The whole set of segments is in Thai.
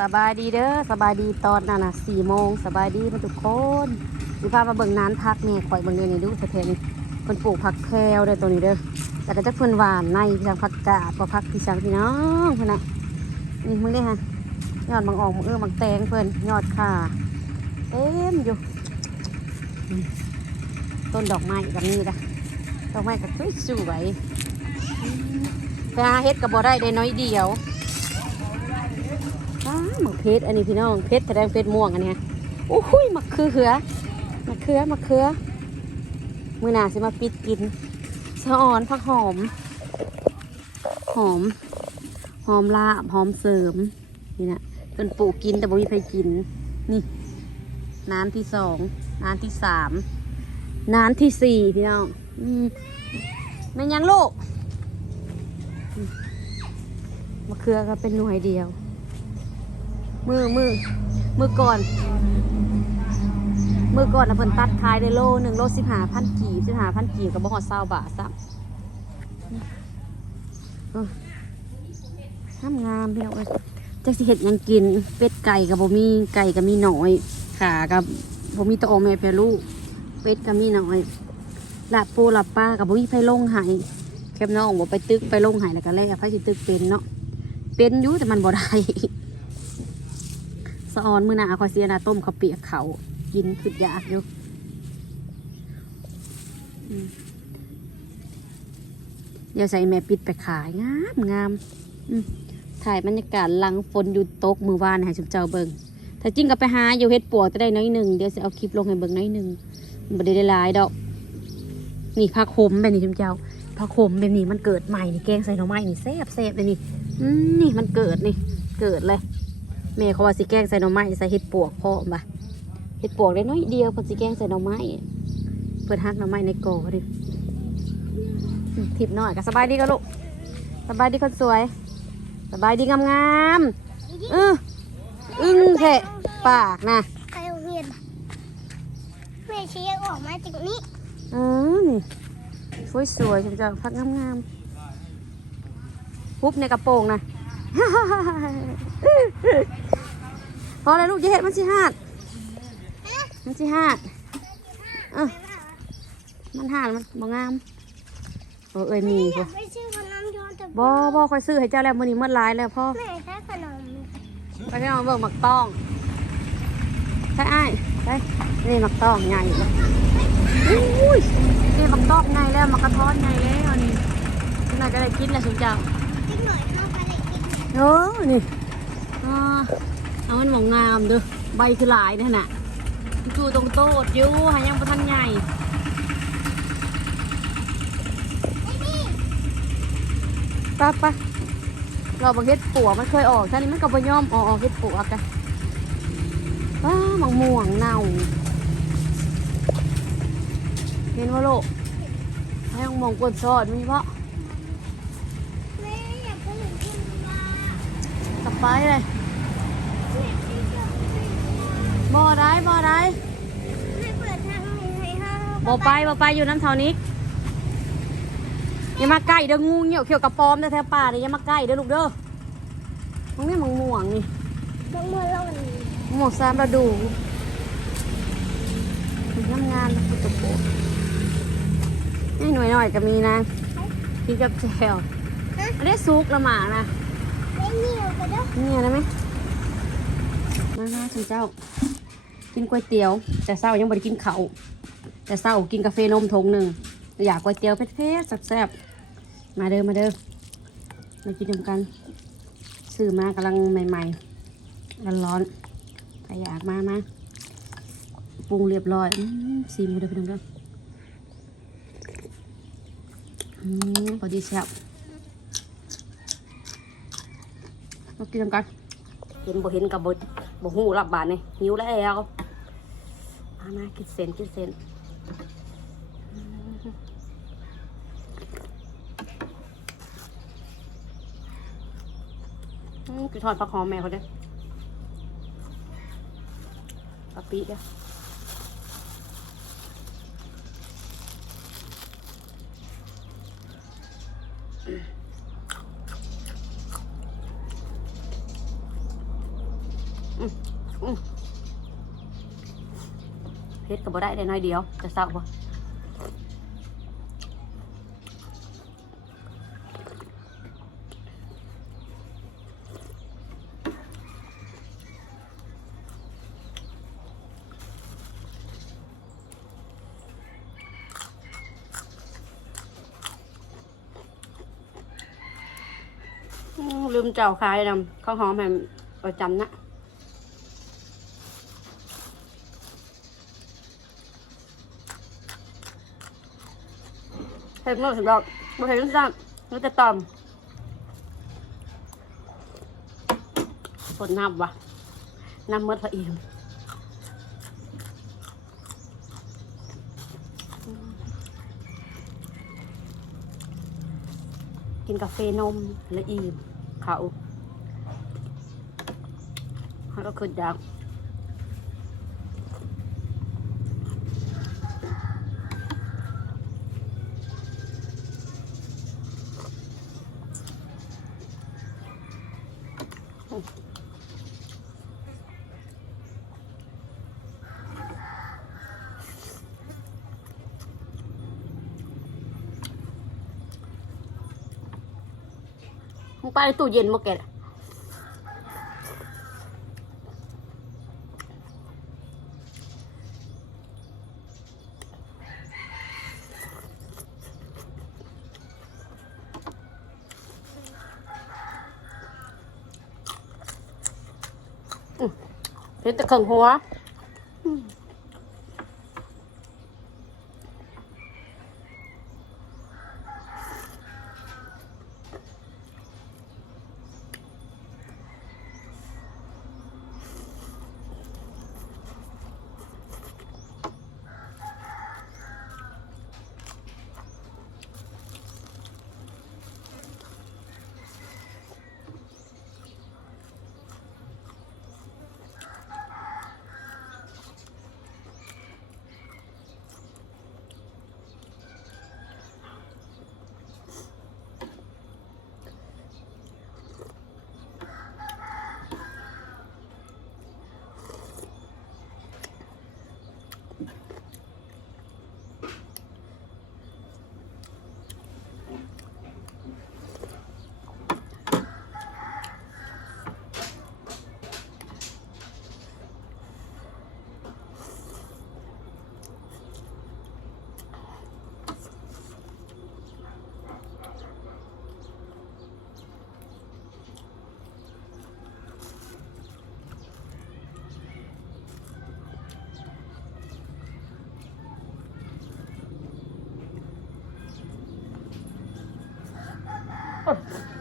สบายดีเด้อสบายดีตอนนั้นน่ะสี่โมงสบายดีมาทุกคนสิพามาเบิ่งน้ำพักเนี่ข่อยเบิ่งเดือนนี้ดูสะเทนเพิ่นปลูกผักแพรวเด้อตัวนี้เด้อแต่ก็จะเพิ่นหวานในพี่ช้างผักกาดบ่ผักพี่ช้างพี่น้องเพิ่นน่ะนี่มึงได้ฮะยอดบางออกมึงเออบางแตงเพิ่นยอดข่าเต็มอยู่ต้นดอกไม้กับนี่ละดอกไม้ก็สวยสวยๆอืมไปหาเฮ็ดก็บ่ได้ได้น้อยเดียว อ้าหมักเพชรอันนี้พี่น้องเพชรแสดงเพชรม่วงอันนี้ยโอ้ยมะเขือเขือมะเขือมะเขือมือหนาสิมาปิดกินสะออนผักหอม หอม หอมลาบหอมเสริม นี่นะเป็นปลูกกินแต่บ่มีใครกิน นี่น้ำที่สองน้ำที่สามน้ำที่สี่พี่น้องอืมแมันยังลูกมะเขือก็เป็นหน่วยเดียว มือมือมือก่อน มือก่อนนะเพิ่นตัดขายได้โลหนึ่งโลสิบห้าพันกีบสิบห้าพันกีบกับบ่ฮอดเศร้าบาทซ้ำเออทำงามพี่น้องเอ้ยจักสิเห็ดยังกิน เป็ดไก่กับบ่มีไก่กับมีหน่อยขากับบ่มีตะโอแม่แพรลูกเป็ดกับมีหน่อยหลาบปูหลาบปลากับบ่มีไฟลงหายแคบน้องบ่ไปตึกไปลงหายแล้วก็แล่ไฟสิตึกเป็นเนาะเป็นอยู่แต่มันบ่ได้ สะออนมือหนาคอยเสียนาต้มข้าวเปียกเขากินคืออยากอยู่อืมเดี๋ยวใส่แม่ปิดไปขายงามงามถ่ายบรรยากาศลังฝนอยู่ตกมือวานให้ชุมเจ้าเบิงถ้าจริงก็ไปหาอยู่เฮ็ดปัวจะได้น้อยหนึ่งเดี๋ยวจะเอาคลิปลงให้เบิงน้อยหนึ่งบ่ได้ได้ลายดอก นี่ผักขมแบบนี้ชุมเจ้าผักขมแบบนี้มันเกิดใหม่นี่แกงใส่หน่อไม้นี่แซ่บแซ่บเลยนี่นี่มันเกิดนี่เกิดเลย แม่เขาว่าสิแกงใส่หน่อไม้ใส่เห็ดปวกพ่อมาเห็ดปวกได้น้อยเดียวเพอสิแกงใส่หน่อไม้เปิดฮักหน่อไม้ในกอดิอืมทิพย์หน่อยก็สบายดีกันลูกสบายดีคนสวย สบายดีงามงามๆอื้ออึ้งเทะปากนะไปโรงเรียนแม่ชี้ออกมาจากนี้เออนี่สวยสวยๆจังจังพักงามงามๆปุ๊บในกระโปรงนะ พอเลยลูกจะเห็ดมันสิหาด มันสิหาด เออมันหาดมันบ่งามเออเอ้ยมีอพ่ยากไปซื้อขนมโยนแต่บ่บ่คอยซื้อให้เจ้าแล้วมื้อนี้เมื่อลายแล้วพ่อแม่ใช้ขนมไปพี่น้องเบิ่งหมักต้องใช่ไอ้ายไปนี่หมักต้องใหญ่เลยอุ้ยนี่หมักต้องใหญ่แล้วหมักกระท้อนใหญ่แล้วนี่น่าจะได้กินแล้วสุดเจ้า เออนี่อ่าเอามันหมองงามเด้อใบคือหลายนั่นน่ะจูตรงโต๊ดอยู่หายังประทันใหญ่ไป้าป้าเราบางเฮ็ดปัวมันเคยออกท่านี้มันก็บ่ยอมออกออกเฮ็ดปัวกันว้าหมังม่วงเน่าเห็นว่าโลกให้หมองกดซอดมีเพราะ แม่อยากไปเห็นคุณมาก ลับ ไปเลยบ่ได้บ่ได้ให้เปิดทางให้ให้ห้าบ่ไปบ่ไปอยู่น้ำเท่านี้อย่ามาใกล้เด้องูเหี่ยวเขียวกับปอมแถวๆป่านี่อย่ามาใกล้เด้อลูกเด้อมันไม่มังม่วงนี่ต้องมาเล่าวันนี้หมวกซามระดูทำงานแล้วก็ตะโกนนี่หน่วยหน่อยก็มีนะพี่กับแจวอันนี้ซุกละหมานะไม่ เหนียวกันเด้อเนี่ยได้ไหมมาค่ะคุณเจ้า กินก๋วยเตี๋ยว แต่เศร้ายังไม่ได้กินเขาแต่เศร้ากินกาแฟนมทงหนึ่งอยากก๋วยเตี๋ยวเผ็ดๆแซ่บๆมาเด้อมาเด้อมากินนำกันซื้อมากำลังใหม่ๆร้อนๆใครอยากมามาปรุงเรียบร้อยซีมกันเด้อพี่น้องเด้ออืมพอดีแซ่บ มากินกันเห็นบ่เห็นกับบ่บ่หูรับบานนี่หิวแล้วมามากินเส้นกินเส้นกินทอดผักหอมแม่เขาเด้อปะปีเด้อมอืมเพชร ก็บ่ได้ได้น้อยเดียวจะเศร้าบ่อืมลืมเจ้าคายนำข้าวหอมแห่งประจำนะ เห็ดมือสำหรับบ่เห็นซ้ำมันจะตอมฝนน้ำวะน้ำมื่อพออิ่มกินกาแฟนมและอิ่มเขาแล้วก็ขึ้นจาก มึงไปตู้เย็นมาแกะ เห็นแต่เครื่องหัวอืม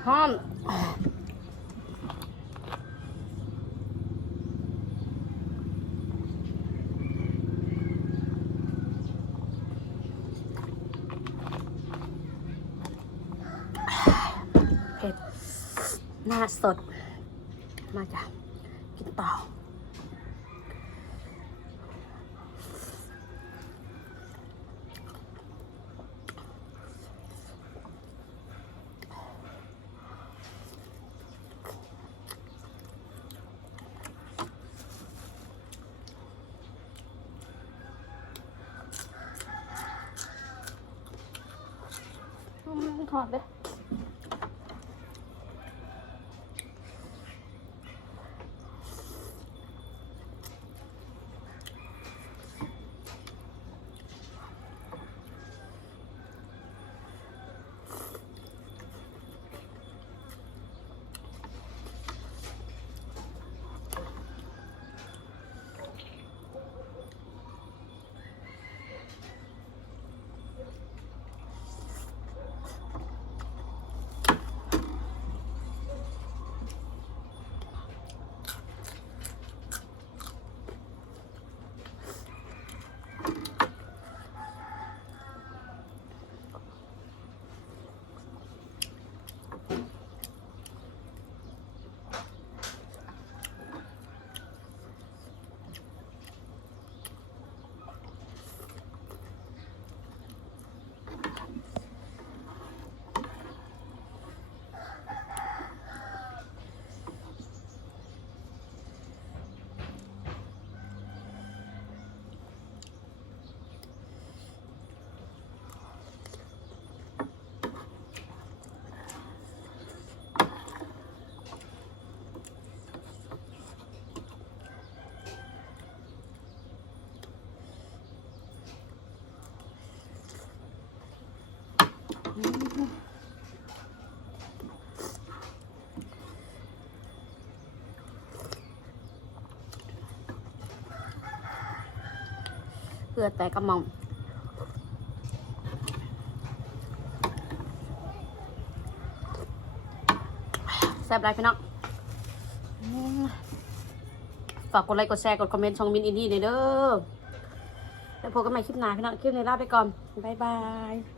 หอมเผ็ดหน้าสด มาจ้ะกินต่อ ถอดเลย ลือดแต่กระหม่อมแซ่บไรพี่น้องฝากกดไลค์กดแชร์กดคอมเมนต์ช่องมินอินดี้หน่อยเด้อแล้วพบกันใหม่คลิปหน้าพี่น้องคลิปนี้ลาไปก่อน บ๊ายบาย